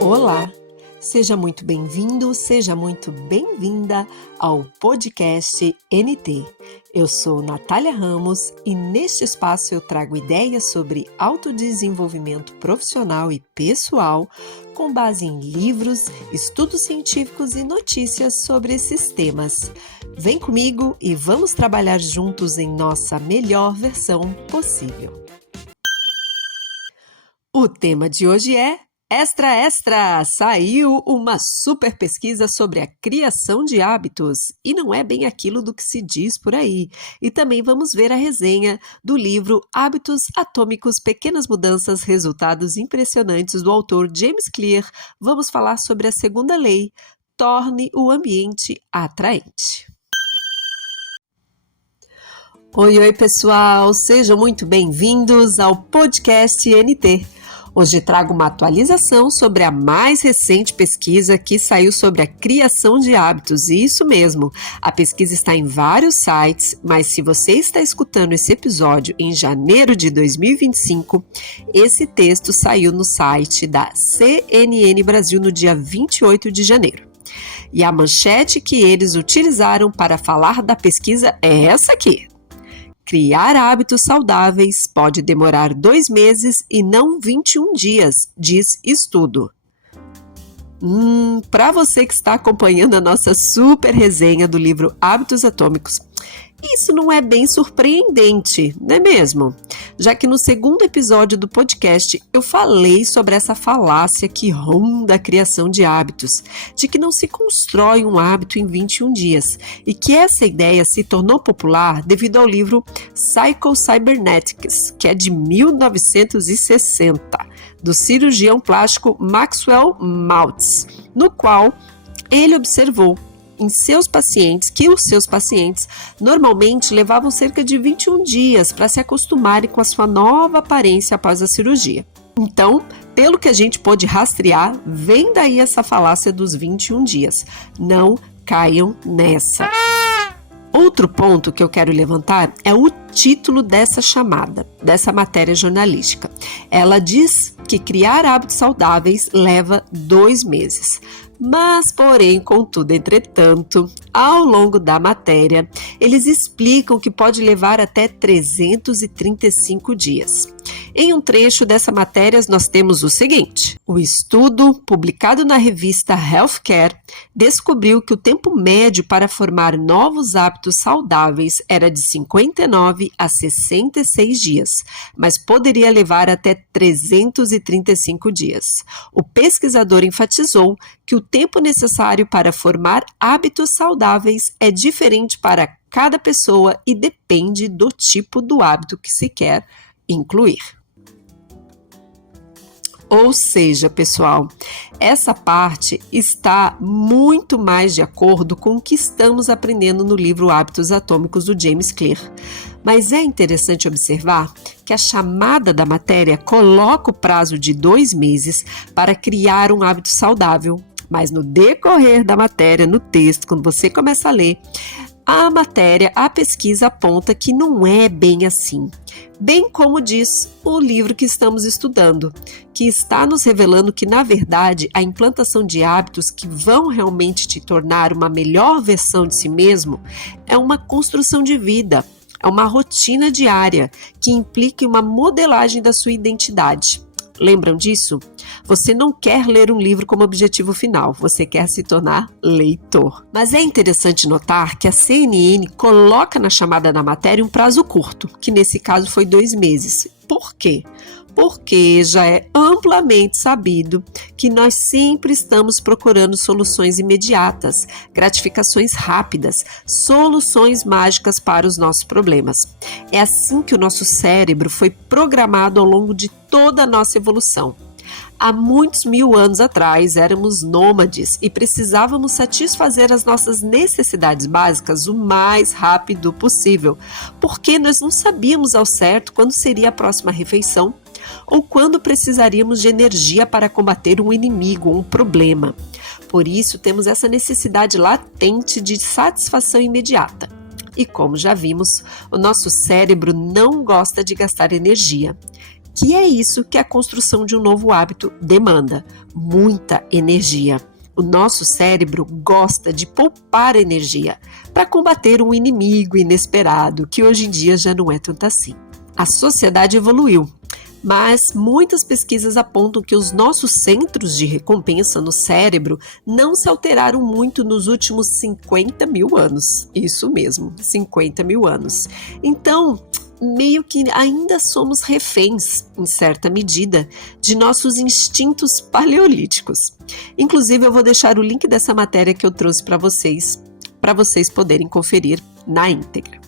Olá, seja muito bem-vindo, seja muito bem-vinda ao podcast NT. Eu sou Natália Ramos e neste espaço eu trago ideias sobre autodesenvolvimento profissional e pessoal com base em livros, estudos científicos e notícias sobre esses temas. Vem comigo e vamos trabalhar juntos em nossa melhor versão possível. O tema de hoje é Extra, extra! Saiu uma super pesquisa sobre a criação de hábitos e não é bem aquilo do que se diz por aí. E também vamos ver a resenha do livro Hábitos Atômicos, Pequenas Mudanças, Resultados Impressionantes do autor James Clear. Vamos falar sobre a segunda lei, torne o ambiente atraente. Oi pessoal, sejam muito bem-vindos ao podcast NT. Hoje trago uma atualização sobre a mais recente pesquisa que saiu sobre a criação de hábitos. E isso mesmo, a pesquisa está em vários sites, mas se você está escutando esse episódio em janeiro de 2025, esse texto saiu no site da CNN Brasil no dia 28 de janeiro. E a manchete que eles utilizaram para falar da pesquisa é essa aqui. Criar hábitos saudáveis pode demorar 2 meses e não 21 dias, diz estudo. Para você que está acompanhando a nossa super resenha do livro Hábitos Atômicos, isso não é bem surpreendente, não é mesmo? Já que no segundo episódio do podcast eu falei sobre essa falácia que ronda a criação de hábitos, de que não se constrói um hábito em 21 dias, e que essa ideia se tornou popular devido ao livro Psycho Cybernetics, que é de 1960, do cirurgião plástico Maxwell Maltz, no qual ele observou em seus pacientes, que os seus pacientes normalmente levavam cerca de 21 dias para se acostumarem com a sua nova aparência após a cirurgia. Então, pelo que a gente pôde rastrear, vem daí essa falácia dos 21 dias. Não caiam nessa. Outro ponto que eu quero levantar é o título dessa chamada, dessa matéria jornalística. Ela diz que criar hábitos saudáveis leva 2 meses. Mas, porém, contudo, entretanto, ao longo da matéria, eles explicam que pode levar até 335 dias. Em um trecho dessa matéria, nós temos o seguinte: o estudo, publicado na revista Healthcare, descobriu que o tempo médio para formar novos hábitos saudáveis era de 59 a 66 dias, mas poderia levar até 335 dias. O pesquisador enfatizou que o tempo necessário para formar hábitos saudáveis é diferente para cada pessoa e depende do tipo do hábito que se quer incluir. Ou seja, pessoal, essa parte está muito mais de acordo com o que estamos aprendendo no livro Hábitos Atômicos do James Clear. Mas é interessante observar que a chamada da matéria coloca o prazo de 2 meses para criar um hábito saudável. Mas no decorrer da matéria, no texto, quando você começa a ler, a pesquisa aponta que não é bem assim. Bem como diz o livro que estamos estudando, que está nos revelando que, na verdade, a implantação de hábitos que vão realmente te tornar uma melhor versão de si mesmo é uma construção de vida, é uma rotina diária que implica em uma modelagem da sua identidade. Lembram disso? Você não quer ler um livro como objetivo final, você quer se tornar leitor. Mas é interessante notar que a CNN coloca na chamada da matéria um prazo curto, que nesse caso foi 2 meses. Por quê? Porque já é amplamente sabido que nós sempre estamos procurando soluções imediatas, gratificações rápidas, soluções mágicas para os nossos problemas. É assim que o nosso cérebro foi programado ao longo de toda a nossa evolução. Há muitos 1000 anos atrás, éramos nômades e precisávamos satisfazer as nossas necessidades básicas o mais rápido possível, porque nós não sabíamos ao certo quando seria a próxima refeição ou quando precisaríamos de energia para combater um inimigo ou um problema. Por isso, temos essa necessidade latente de satisfação imediata. E como já vimos, o nosso cérebro não gosta de gastar energia. que é isso que a construção de um novo hábito demanda: muita energia. O nosso cérebro gosta de poupar energia para combater um inimigo inesperado, que hoje em dia já não é tanto assim. A sociedade evoluiu, mas muitas pesquisas apontam que os nossos centros de recompensa no cérebro não se alteraram muito nos últimos 50 mil anos. Isso mesmo, 50 mil anos. Então, meio que ainda somos reféns, em certa medida, de nossos instintos paleolíticos. Inclusive, eu vou deixar o link dessa matéria que eu trouxe para vocês poderem conferir na íntegra.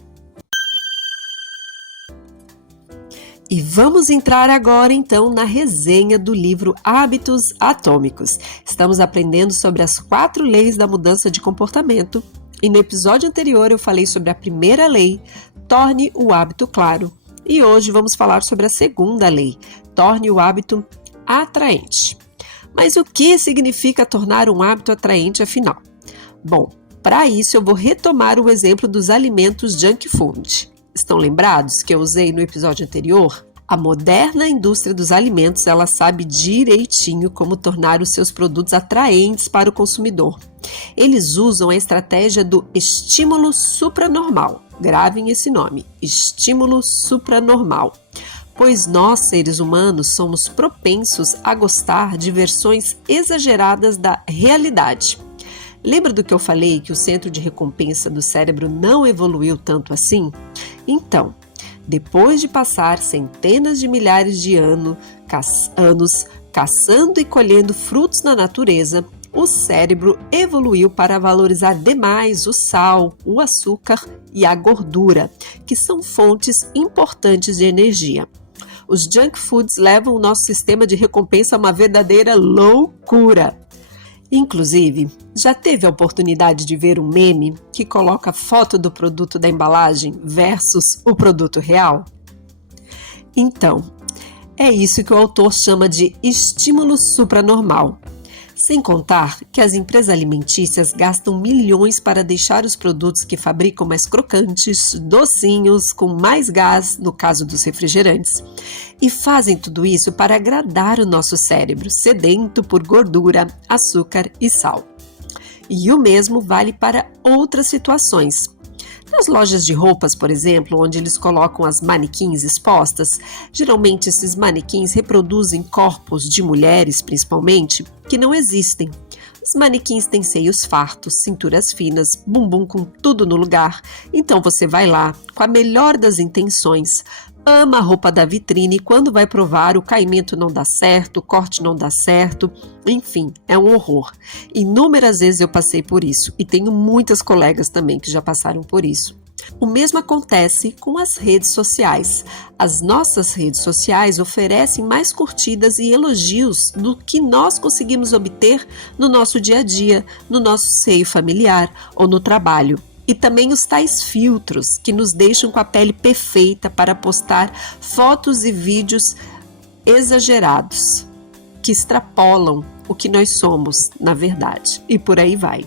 E vamos entrar agora, então, na resenha do livro Hábitos Atômicos. Estamos aprendendo sobre as 4 leis da mudança de comportamento. E no episódio anterior eu falei sobre a primeira lei, torne o hábito claro. E hoje vamos falar sobre a segunda lei, torne o hábito atraente. Mas o que significa tornar um hábito atraente, afinal? Bom, para isso eu vou retomar o exemplo dos alimentos junk food. Estão lembrados que eu usei no episódio anterior? A moderna indústria dos alimentos, ela sabe direitinho como tornar os seus produtos atraentes para o consumidor. Eles usam a estratégia do estímulo supranormal. Gravem esse nome, estímulo supranormal. Pois nós, seres humanos, somos propensos a gostar de versões exageradas da realidade. Lembra do que eu falei que o centro de recompensa do cérebro não evoluiu tanto assim? Então, depois de passar centenas de milhares de anos caçando e colhendo frutos na natureza, o cérebro evoluiu para valorizar demais o sal, o açúcar e a gordura, que são fontes importantes de energia. Os junk foods levam o nosso sistema de recompensa a uma verdadeira loucura. Inclusive, já teve a oportunidade de ver um meme que coloca a foto do produto da embalagem versus o produto real? Então, é isso que o autor chama de estímulo supranormal. Sem contar que as empresas alimentícias gastam milhões para deixar os produtos que fabricam mais crocantes, docinhos, com mais gás, no caso dos refrigerantes. E fazem tudo isso para agradar o nosso cérebro, sedento por gordura, açúcar e sal. E o mesmo vale para outras situações. Nas lojas de roupas, por exemplo, onde eles colocam as manequins expostas, geralmente esses manequins reproduzem corpos de mulheres, principalmente, que não existem. Os manequins têm seios fartos, cinturas finas, bumbum com tudo no lugar. Então você vai lá, com a melhor das intenções, ama a roupa da vitrine e quando vai provar o caimento não dá certo, o corte não dá certo, enfim, é um horror. Inúmeras vezes eu passei por isso e tenho muitas colegas também que já passaram por isso. O mesmo acontece com as redes sociais. As nossas redes sociais oferecem mais curtidas e elogios do que nós conseguimos obter no nosso dia a dia, no nosso seio familiar ou no trabalho. E também os tais filtros que nos deixam com a pele perfeita para postar fotos e vídeos exagerados, que extrapolam o que nós somos, na verdade, e por aí vai.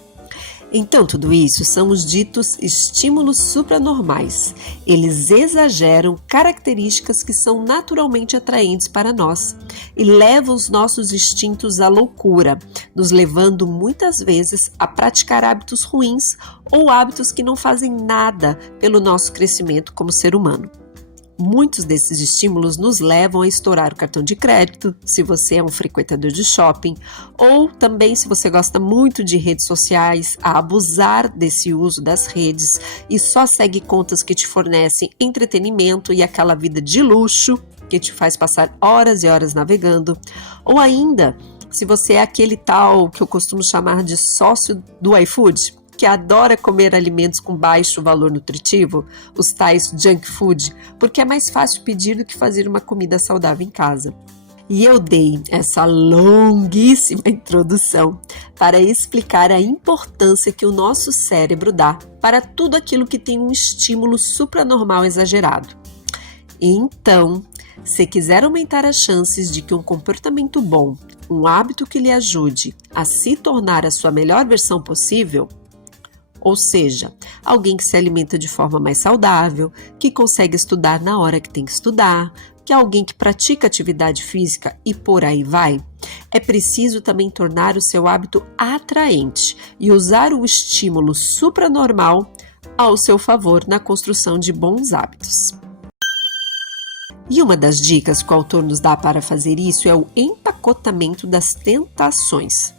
Então, tudo isso são os ditos estímulos supranormais. Eles exageram características que são naturalmente atraentes para nós e levam os nossos instintos à loucura, nos levando muitas vezes a praticar hábitos ruins ou hábitos que não fazem nada pelo nosso crescimento como ser humano. Muitos desses estímulos nos levam a estourar o cartão de crédito, se você é um frequentador de shopping, ou também se você gosta muito de redes sociais, a abusar desse uso das redes e só segue contas que te fornecem entretenimento e aquela vida de luxo que te faz passar horas e horas navegando, ou ainda se você é aquele tal que eu costumo chamar de sócio do iFood, que adora comer alimentos com baixo valor nutritivo, os tais junk food, porque é mais fácil pedir do que fazer uma comida saudável em casa. E eu dei essa longuíssima introdução para explicar a importância que o nosso cérebro dá para tudo aquilo que tem um estímulo supranormal exagerado. Então, se quiser aumentar as chances de que um comportamento bom, um hábito que lhe ajude a se tornar a sua melhor versão possível, ou seja, alguém que se alimenta de forma mais saudável, que consegue estudar na hora que tem que estudar, que é alguém que pratica atividade física e por aí vai, é preciso também tornar o seu hábito atraente e usar o estímulo supranormal ao seu favor na construção de bons hábitos. E uma das dicas que o autor nos dá para fazer isso é o empacotamento das tentações,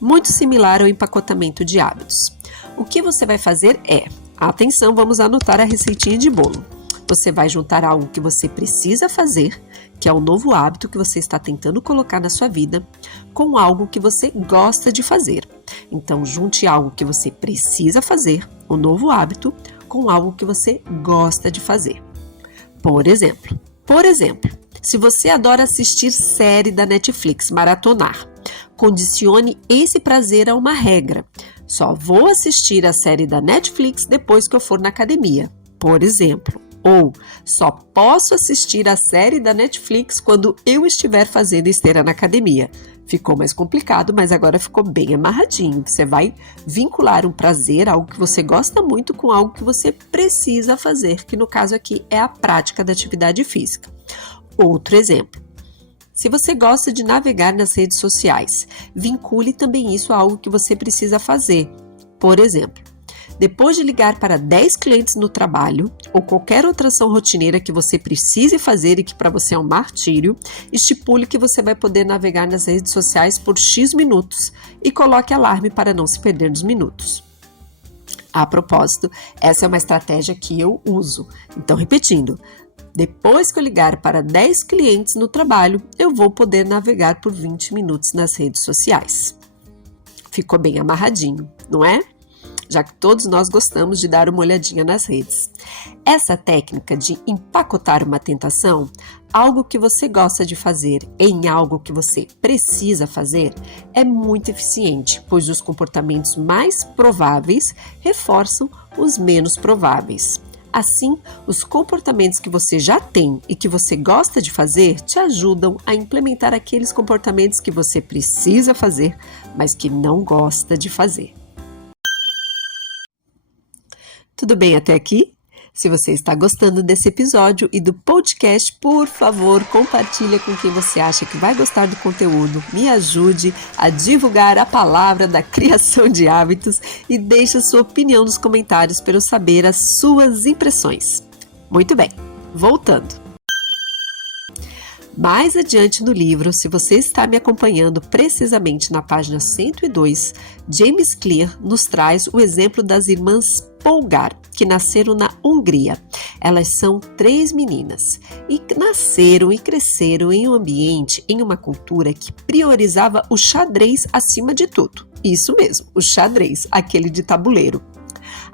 muito similar ao empacotamento de hábitos. O que você vai fazer é, atenção, vamos anotar a receitinha de bolo. Você vai juntar algo que você precisa fazer, que é o novo hábito que você está tentando colocar na sua vida, com algo que você gosta de fazer. Então, junte algo que você precisa fazer, o novo hábito, com algo que você gosta de fazer. Por exemplo, se você adora assistir série da Netflix, maratonar, condicione esse prazer a uma regra. Só vou assistir a série da Netflix depois que eu for na academia, por exemplo. Ou só posso assistir a série da Netflix quando eu estiver fazendo esteira na academia. Ficou mais complicado, mas agora ficou bem amarradinho. Você vai vincular um prazer, algo que você gosta muito, com algo que você precisa fazer, que no caso aqui é a prática da atividade física. Outro exemplo. Se você gosta de navegar nas redes sociais, vincule também isso a algo que você precisa fazer. Por exemplo, depois de ligar para 10 clientes no trabalho ou qualquer outra ação rotineira que você precise fazer e que para você é um martírio, estipule que você vai poder navegar nas redes sociais por X minutos e coloque alarme para não se perder nos minutos. A propósito, essa é uma estratégia que eu uso. Então, repetindo, depois que eu ligar para 10 clientes no trabalho, eu vou poder navegar por 20 minutos nas redes sociais. Ficou bem amarradinho, não é? Já que todos nós gostamos de dar uma olhadinha nas redes. Essa técnica de empacotar uma tentação, algo que você gosta de fazer em algo que você precisa fazer, é muito eficiente, pois os comportamentos mais prováveis reforçam os menos prováveis. Assim, os comportamentos que você já tem e que você gosta de fazer te ajudam a implementar aqueles comportamentos que você precisa fazer, mas que não gosta de fazer. Tudo bem até aqui? Se você está gostando desse episódio e do podcast, por favor, compartilha com quem você acha que vai gostar do conteúdo. Me ajude a divulgar a palavra da criação de hábitos e deixe a sua opinião nos comentários para eu saber as suas impressões. Muito bem, voltando. Mais adiante no livro, se você está me acompanhando precisamente na página 102, James Clear nos traz o exemplo das irmãs Polgar, que nasceram na Hungria. Elas são 3 meninas e nasceram e cresceram em um ambiente, em uma cultura que priorizava o xadrez acima de tudo. Isso mesmo, o xadrez, aquele de tabuleiro.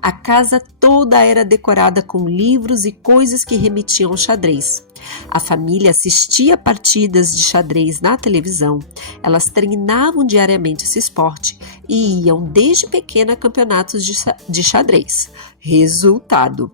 A casa toda era decorada com livros e coisas que remetiam ao xadrez. A família assistia partidas de xadrez na televisão. Elas treinavam diariamente esse esporte e iam desde pequena a campeonatos de xadrez. Resultado: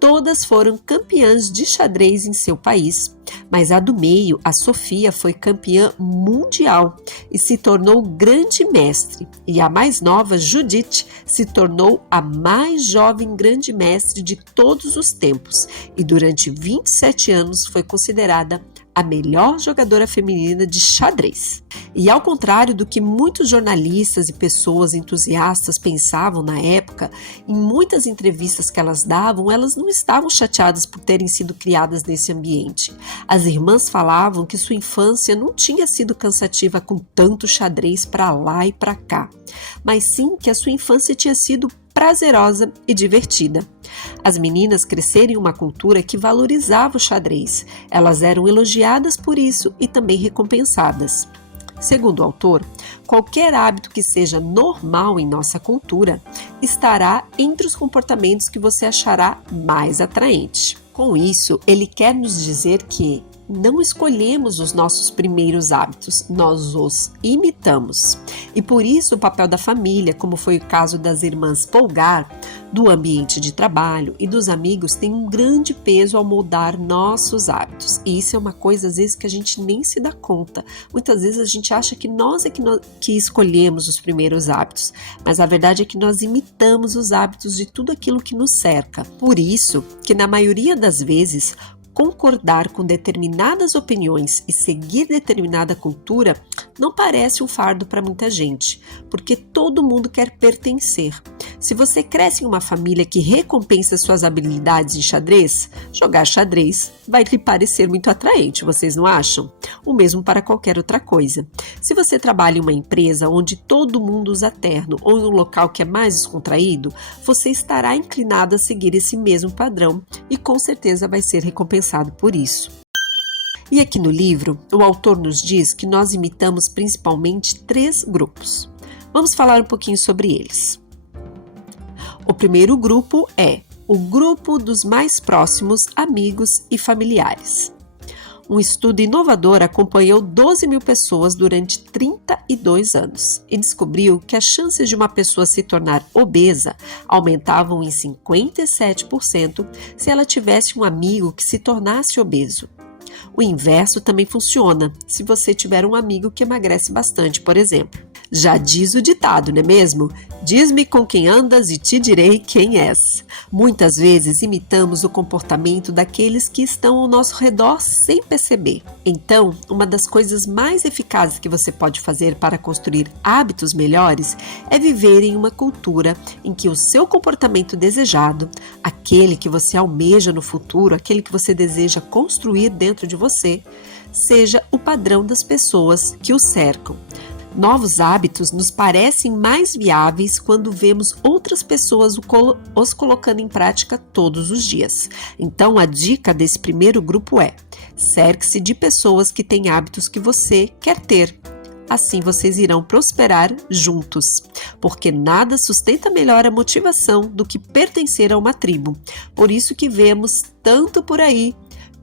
todas foram campeãs de xadrez em seu país, mas a do meio, a Sofia, foi campeã mundial e se tornou grande mestre, e a mais nova, Judith, se tornou a mais jovem grande mestre de todos os tempos e durante 27 anos foi considerada a melhor jogadora feminina de xadrez. E ao contrário do que muitos jornalistas e pessoas entusiastas pensavam na época, em muitas entrevistas que elas davam, elas não estavam chateadas por terem sido criadas nesse ambiente. As irmãs falavam que sua infância não tinha sido cansativa com tanto xadrez para lá e para cá, mas sim que a sua infância tinha sido prazerosa e divertida. As meninas cresceram em uma cultura que valorizava o xadrez. Elas eram elogiadas por isso e também recompensadas. Segundo o autor, qualquer hábito que seja normal em nossa cultura estará entre os comportamentos que você achará mais atraentes. Com isso, ele quer nos dizer que não escolhemos os nossos primeiros hábitos, nós os imitamos. E por isso o papel da família, como foi o caso das irmãs Polgar, do ambiente de trabalho e dos amigos, tem um grande peso ao moldar nossos hábitos. E isso é uma coisa, às vezes, que a gente nem se dá conta. Muitas vezes a gente acha que nós é que escolhemos os primeiros hábitos, mas a verdade é que nós imitamos os hábitos de tudo aquilo que nos cerca. Por isso que, na maioria das vezes, concordar com determinadas opiniões e seguir determinada cultura não parece um fardo para muita gente, porque todo mundo quer pertencer. Se você cresce em uma família que recompensa suas habilidades em xadrez, jogar xadrez vai lhe parecer muito atraente, vocês não acham? O mesmo para qualquer outra coisa. Se você trabalha em uma empresa onde todo mundo usa terno ou em um local que é mais descontraído, você estará inclinado a seguir esse mesmo padrão e com certeza vai ser recompensado por isso. E aqui no livro, o autor nos diz que nós imitamos principalmente 3 grupos. Vamos falar um pouquinho sobre eles. O primeiro grupo é o grupo dos mais próximos amigos e familiares. Um estudo inovador acompanhou 12 mil pessoas durante 32 anos e descobriu que as chances de uma pessoa se tornar obesa aumentavam em 57% se ela tivesse um amigo que se tornasse obeso. O inverso também funciona se você tiver um amigo que emagrece bastante, por exemplo. Já diz o ditado, não é mesmo? Diz-me com quem andas e te direi quem és. Muitas vezes imitamos o comportamento daqueles que estão ao nosso redor sem perceber. Então, uma das coisas mais eficazes que você pode fazer para construir hábitos melhores é viver em uma cultura em que o seu comportamento desejado, aquele que você almeja no futuro, aquele que você deseja construir dentro de você, seja o padrão das pessoas que o cercam. Novos hábitos nos parecem mais viáveis quando vemos outras pessoas os colocando em prática todos os dias. Então, a dica desse primeiro grupo é: cerque-se de pessoas que têm hábitos que você quer ter. Assim vocês irão prosperar juntos, porque nada sustenta melhor a motivação do que pertencer a uma tribo. Por isso que vemos tanto por aí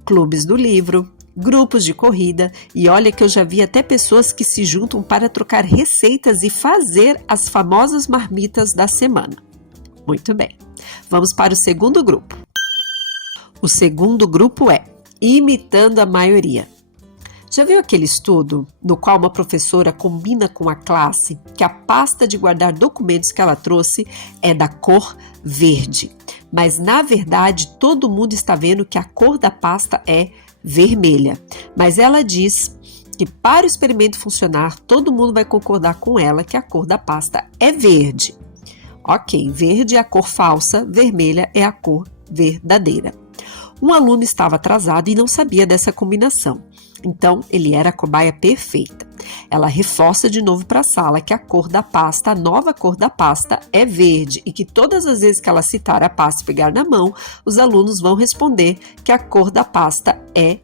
clubes do livro, grupos de corrida, e olha que eu já vi até pessoas que se juntam para trocar receitas e fazer as famosas marmitas da semana. Muito bem, vamos para o segundo grupo. O segundo grupo é imitando a maioria. Já viu aquele estudo no qual uma professora combina com a classe que a pasta de guardar documentos que ela trouxe é da cor verde, mas na verdade todo mundo está vendo que a cor da pasta é vermelha, mas ela diz que para o experimento funcionar, todo mundo vai concordar com ela que a cor da pasta é verde. Ok, verde é a cor falsa, vermelha é a cor verdadeira. Um aluno estava atrasado e não sabia dessa combinação, então ele era a cobaia perfeita. Ela reforça de novo para a sala que a cor da pasta, a nova cor da pasta é verde e que todas as vezes que ela citar a pasta e pegar na mão, os alunos vão responder que a cor da pasta é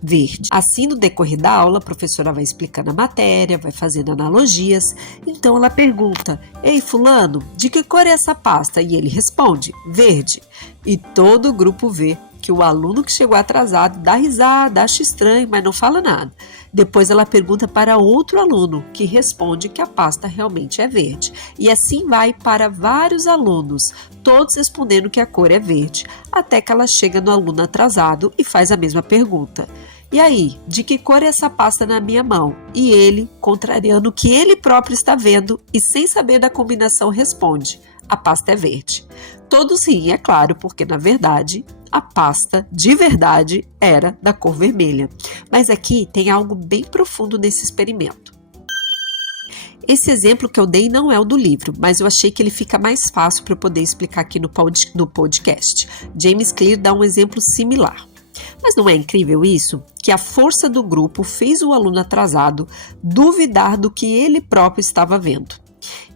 verde. Assim, no decorrer da aula, a professora vai explicando a matéria, vai fazendo analogias. Então ela pergunta: ei, fulano, de que cor é essa pasta? E ele responde: verde. E todo o grupo vê que o aluno que chegou atrasado dá risada, acha estranho, mas não fala nada. Depois ela pergunta para outro aluno, que responde que a pasta realmente é verde. E assim vai para vários alunos, todos respondendo que a cor é verde, até que ela chega no aluno atrasado e faz a mesma pergunta. E aí, de que cor é essa pasta na minha mão? E ele, contrariando o que ele próprio está vendo e sem saber da combinação, responde: a pasta é verde. Todos riem, é claro, porque na verdade a pasta de verdade era da cor vermelha. Mas aqui tem algo bem profundo nesse experimento. Esse exemplo que eu dei não é o do livro, mas eu achei que ele fica mais fácil para eu poder explicar aqui no podcast. James Clear dá um exemplo similar. Mas não é incrível isso? Que a força do grupo fez o aluno atrasado duvidar do que ele próprio estava vendo.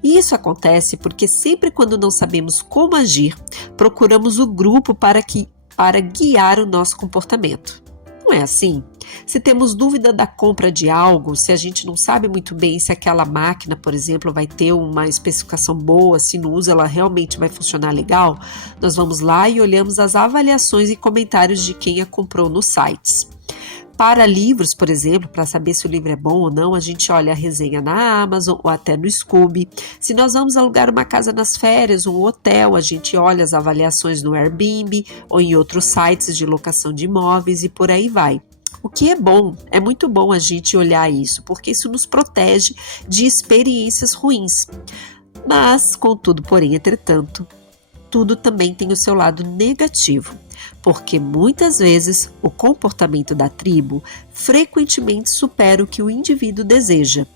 E isso acontece porque sempre quando não sabemos como agir, procuramos o grupo para guiar o nosso comportamento. Não é assim? Se temos dúvida da compra de algo, se a gente não sabe muito bem se aquela máquina, por exemplo, vai ter uma especificação boa, se no uso ela realmente vai funcionar legal, nós vamos lá e olhamos as avaliações e comentários de quem a comprou nos sites. Para livros, por exemplo, para saber se o livro é bom ou não, a gente olha a resenha na Amazon ou até no Scoob. Se nós vamos alugar uma casa nas férias ou um hotel, a gente olha as avaliações no Airbnb ou em outros sites de locação de imóveis e por aí vai. O que é bom, é muito bom a gente olhar isso, porque isso nos protege de experiências ruins. Mas, contudo, porém, entretanto, tudo também tem o seu lado negativo. porque muitas vezes o comportamento da tribo frequentemente supera o que o indivíduo deseja.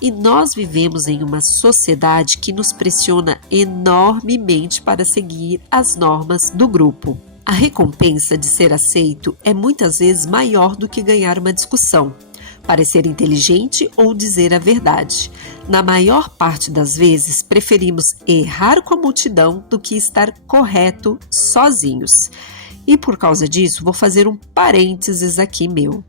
E nós vivemos em uma sociedade que nos pressiona enormemente para seguir as normas do grupo. A recompensa de ser aceito é muitas vezes maior do que ganhar uma discussão, parecer inteligente ou dizer a verdade. Na maior parte das vezes, preferimos errar com a multidão do que estar correto sozinhos. E por causa disso, vou fazer um parênteses aqui meu.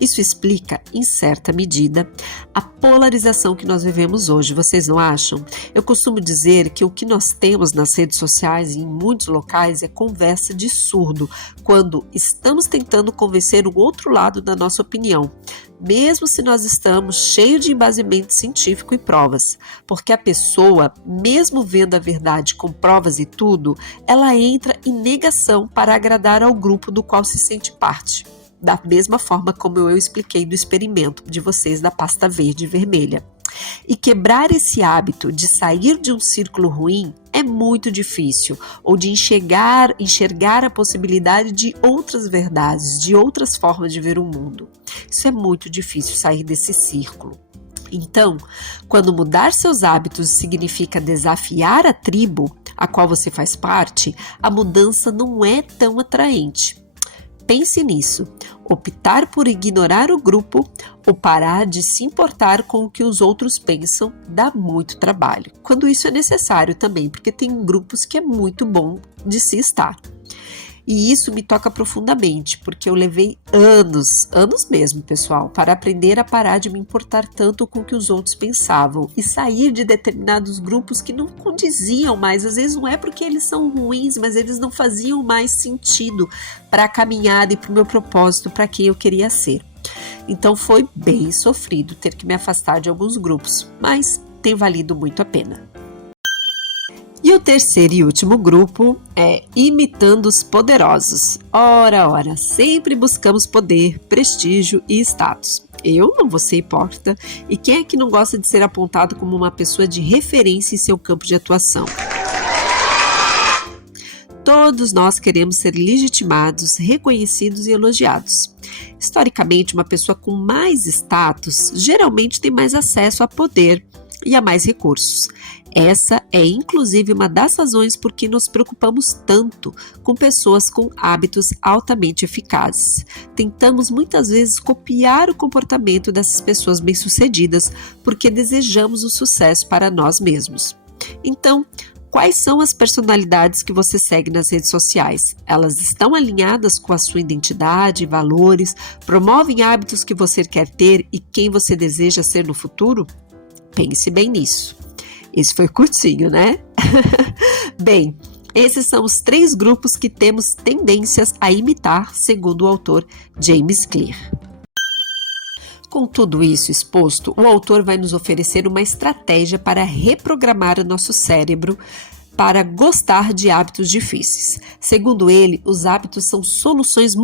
Isso explica, em certa medida, a polarização que nós vivemos hoje, vocês não acham? Eu costumo dizer que o que nós temos nas redes sociais e em muitos locais é conversa de surdo, quando estamos tentando convencer o outro lado da nossa opinião, mesmo se nós estamos cheios de embasamento científico e provas, porque a pessoa, mesmo vendo a verdade com provas e tudo, ela entra em negação para agradar ao grupo do qual se sente parte. Da mesma forma como eu expliquei do experimento de vocês da pasta verde e vermelha. E quebrar esse hábito de sair de um círculo ruim é muito difícil, ou de enxergar a possibilidade de outras verdades, de outras formas de ver o mundo. Isso é muito difícil, sair desse círculo. Então, quando mudar seus hábitos significa desafiar a tribo a qual você faz parte, a mudança não é tão atraente. Pense nisso, optar por ignorar o grupo ou parar de se importar com o que os outros pensam dá muito trabalho. Quando isso é necessário também, porque tem grupos que é muito bom de se estar. E isso me toca profundamente, porque eu levei anos mesmo, pessoal, para aprender a parar de me importar tanto com o que os outros pensavam e sair de determinados grupos que não condiziam mais. Às vezes não é porque eles são ruins, mas eles não faziam mais sentido para a caminhada e para o meu propósito, para quem eu queria ser. Então foi bem sofrido ter que me afastar de alguns grupos, mas tem valido muito a pena. E o terceiro e último grupo é imitando os poderosos. Ora, sempre buscamos poder, prestígio e status. Eu não vou ser hipócrita, e quem é que não gosta de ser apontado como uma pessoa de referência em seu campo de atuação? Todos nós queremos ser legitimados, reconhecidos e elogiados. Historicamente, uma pessoa com mais status geralmente tem mais acesso a poder e a mais recursos. Essa é inclusive uma das razões por que nos preocupamos tanto com pessoas com hábitos altamente eficazes. Tentamos muitas vezes copiar o comportamento dessas pessoas bem-sucedidas porque desejamos o sucesso para nós mesmos. Então, quais são as personalidades que você segue nas redes sociais? Elas estão alinhadas com a sua identidade, valores, promovem hábitos que você quer ter e quem você deseja ser no futuro? Pense bem nisso. Esse foi curtinho, né? Bem, esses são os 3 grupos que temos tendências a imitar, segundo o autor James Clear. Com tudo isso exposto, o autor vai nos oferecer uma estratégia para reprogramar o nosso cérebro para gostar de hábitos difíceis. Segundo ele, os hábitos são soluções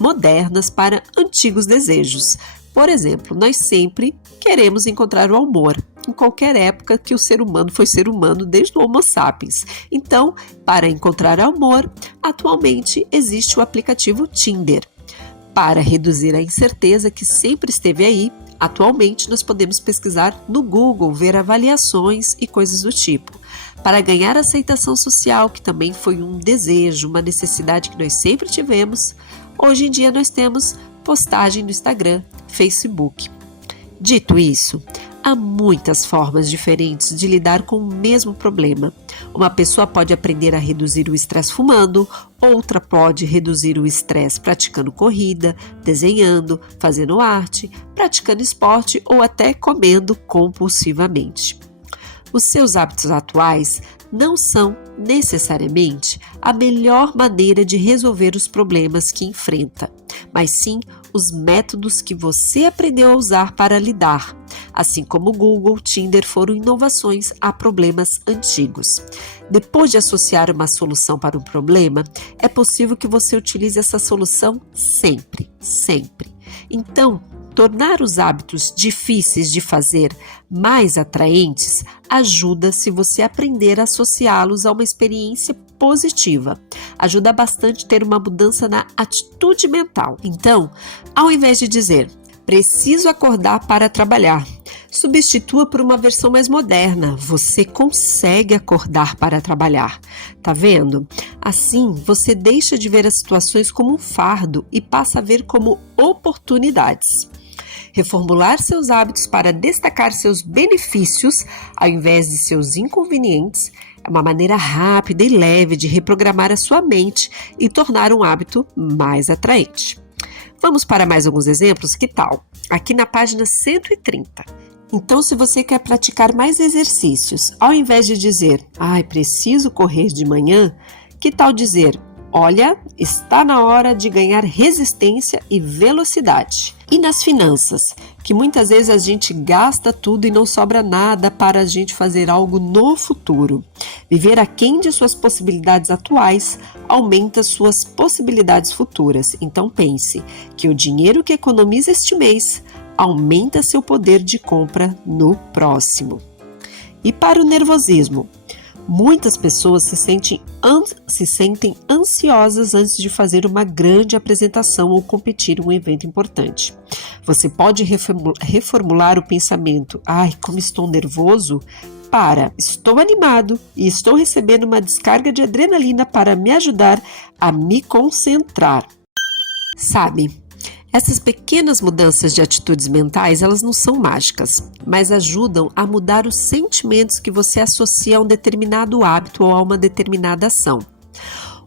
modernas para antigos desejos. Por exemplo, nós sempre queremos encontrar o amor, em qualquer época que o ser humano foi ser humano, desde o Homo sapiens. Então, para encontrar amor, atualmente existe o aplicativo Tinder. Para reduzir a incerteza que sempre esteve aí, atualmente nós podemos pesquisar no Google, ver avaliações e coisas do tipo. Para ganhar aceitação social, que também foi um desejo, uma necessidade que nós sempre tivemos, hoje em dia nós temos postagem no Instagram, Facebook. Dito isso, há muitas formas diferentes de lidar com o mesmo problema. Uma pessoa pode aprender a reduzir o estresse fumando, outra pode reduzir o estresse praticando corrida, desenhando, fazendo arte, praticando esporte ou até comendo compulsivamente. Os seus hábitos atuais não são necessariamente a melhor maneira de resolver os problemas que enfrenta, mas sim os métodos que você aprendeu a usar para lidar, assim como o Google, Tinder foram inovações a problemas antigos. Depois de associar uma solução para um problema, é possível que você utilize essa solução sempre. Então, Tornar os hábitos difíceis de fazer mais atraentes ajuda se você aprender a associá-los a uma experiência positiva. Ajuda bastante ter uma mudança na atitude mental. Então, ao invés de dizer preciso acordar para trabalhar, substitua por uma versão mais moderna. Você consegue acordar para trabalhar. Tá vendo? Assim, você deixa de ver as situações como um fardo e passa a ver como oportunidades. Reformular seus hábitos para destacar seus benefícios ao invés de seus inconvenientes é uma maneira rápida e leve de reprogramar a sua mente e tornar um hábito mais atraente. Vamos para mais alguns exemplos? Que tal? Aqui na página 130. Então, se você quer praticar mais exercícios, ao invés de dizer, preciso correr de manhã, que tal dizer, olha, está na hora de ganhar resistência e velocidade. E nas finanças, que muitas vezes a gente gasta tudo e não sobra nada para a gente fazer algo no futuro. Viver aquém de suas possibilidades atuais aumenta suas possibilidades futuras. Então pense que o dinheiro que economiza este mês aumenta seu poder de compra no próximo. E para o nervosismo, muitas pessoas se sentem ansiosas antes de fazer uma grande apresentação ou competir em um evento importante. Você pode reformular o pensamento, como estou nervoso, para estou animado e estou recebendo uma descarga de adrenalina para me ajudar a me concentrar. Sabe? Essas pequenas mudanças de atitudes mentais, elas não são mágicas, mas ajudam a mudar os sentimentos que você associa a um determinado hábito ou a uma determinada ação.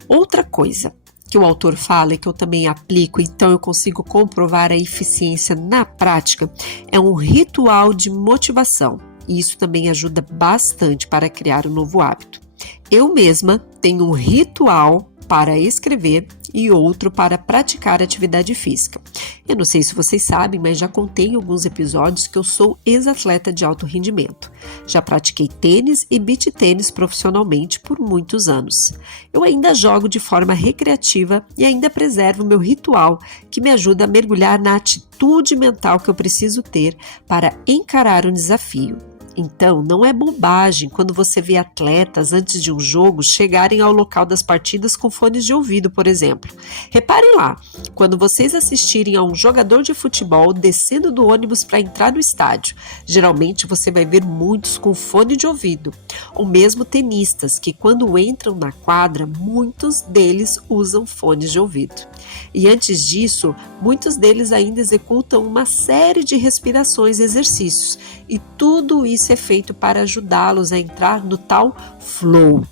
Outra coisa que o autor fala e que eu também aplico, então eu consigo comprovar a eficiência na prática, é um ritual de motivação. E isso também ajuda bastante para criar um novo hábito. Eu mesma tenho um ritual para escrever e outro para praticar atividade física. Eu não sei se vocês sabem, mas já contei em alguns episódios que eu sou ex-atleta de alto rendimento. Já pratiquei tênis e beach tênis profissionalmente por muitos anos. Eu ainda jogo de forma recreativa e ainda preservo meu ritual que me ajuda a mergulhar na atitude mental que eu preciso ter para encarar um desafio. Então, não é bobagem quando você vê atletas antes de um jogo chegarem ao local das partidas com fones de ouvido, por exemplo. Reparem lá, quando vocês assistirem a um jogador de futebol descendo do ônibus para entrar no estádio, geralmente você vai ver muitos com fone de ouvido, ou mesmo tenistas que quando entram na quadra, muitos deles usam fones de ouvido. E antes disso, muitos deles ainda executam uma série de respirações e exercícios, e tudo isso é feito para ajudá-los a entrar no tal flow.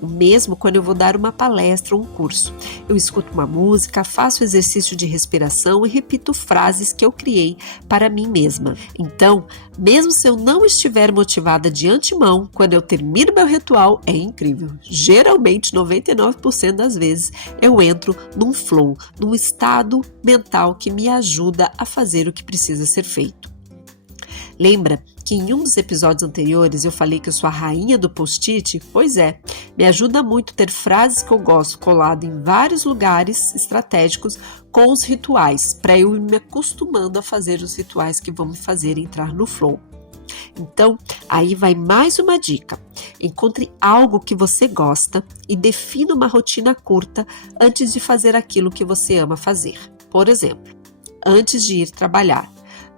O mesmo quando eu vou dar uma palestra ou um curso. Eu escuto uma música, faço exercício de respiração e repito frases que eu criei para mim mesma. Então, mesmo se eu não estiver motivada de antemão, quando eu termino meu ritual, é incrível. Geralmente, 99% das vezes, eu entro num flow, num estado mental que me ajuda a fazer o que precisa ser feito. Lembra que em um dos episódios anteriores eu falei que eu sou a rainha do post-it? Pois é, me ajuda muito ter frases que eu gosto colado em vários lugares estratégicos com os rituais, para eu ir me acostumando a fazer os rituais que vão me fazer entrar no flow. Então, aí vai mais uma dica. Encontre algo que você gosta e defina uma rotina curta antes de fazer aquilo que você ama fazer. Por exemplo, antes de ir trabalhar,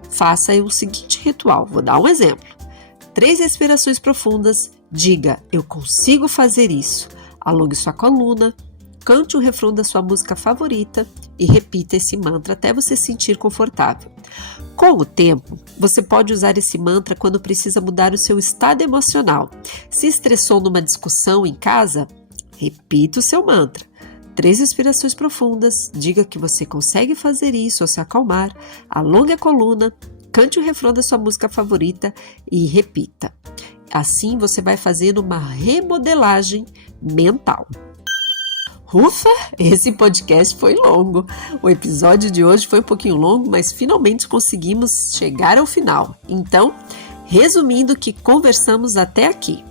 faça o seguinte ritual, vou dar um exemplo. 3 respirações profundas, diga, eu consigo fazer isso. Alongue sua coluna, cante o refrão da sua música favorita e repita esse mantra até você se sentir confortável. Com o tempo, você pode usar esse mantra quando precisa mudar o seu estado emocional. Se estressou numa discussão em casa, repita o seu mantra. 3 respirações profundas, diga que você consegue fazer isso ao se acalmar, alongue a coluna, cante o refrão da sua música favorita e repita. Assim você vai fazendo uma remodelagem mental. Ufa, esse podcast foi longo. O episódio de hoje foi um pouquinho longo, mas finalmente conseguimos chegar ao final. Então, resumindo o que conversamos até aqui.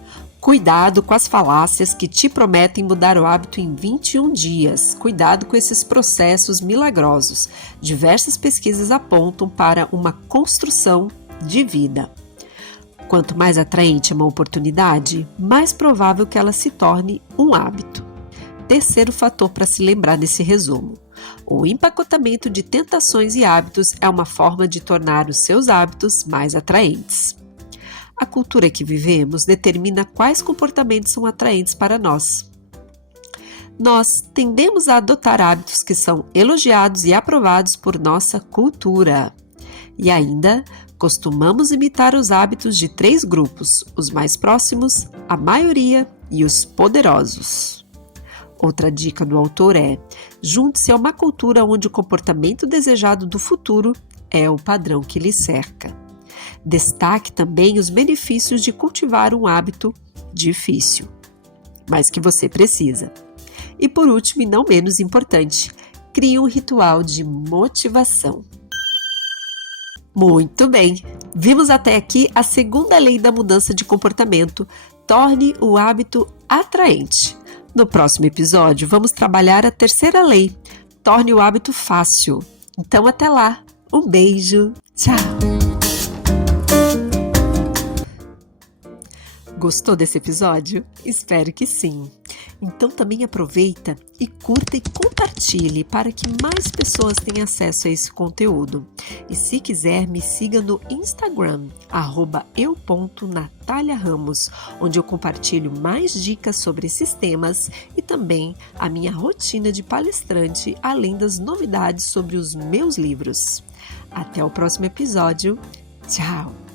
Cuidado com as falácias que te prometem mudar o hábito em 21 dias. Cuidado com esses processos milagrosos. Diversas pesquisas apontam para uma construção de vida. Quanto mais atraente uma oportunidade, mais provável que ela se torne um hábito. Terceiro fator para se lembrar nesse resumo. O empacotamento de tentações e hábitos é uma forma de tornar os seus hábitos mais atraentes. A cultura que vivemos determina quais comportamentos são atraentes para nós. Nós tendemos a adotar hábitos que são elogiados e aprovados por nossa cultura. E ainda, costumamos imitar os hábitos de 3 grupos: os mais próximos, a maioria e os poderosos. Outra dica do autor é: junte-se a uma cultura onde o comportamento desejado do futuro é o padrão que lhe cerca. Destaque também os benefícios de cultivar um hábito difícil, mas que você precisa. E por último, e não menos importante, crie um ritual de motivação. Muito bem! Vimos até aqui a segunda lei da mudança de comportamento: torne o hábito atraente. No próximo episódio, vamos trabalhar a terceira lei: torne o hábito fácil. Então, até lá! Um beijo! Tchau! Gostou desse episódio? Espero que sim! Então também aproveita e curta e compartilhe para que mais pessoas tenham acesso a esse conteúdo. E se quiser, me siga no Instagram, @eu.nataliaramos, onde eu compartilho mais dicas sobre esses temas e também a minha rotina de palestrante, além das novidades sobre os meus livros. Até o próximo episódio. Tchau!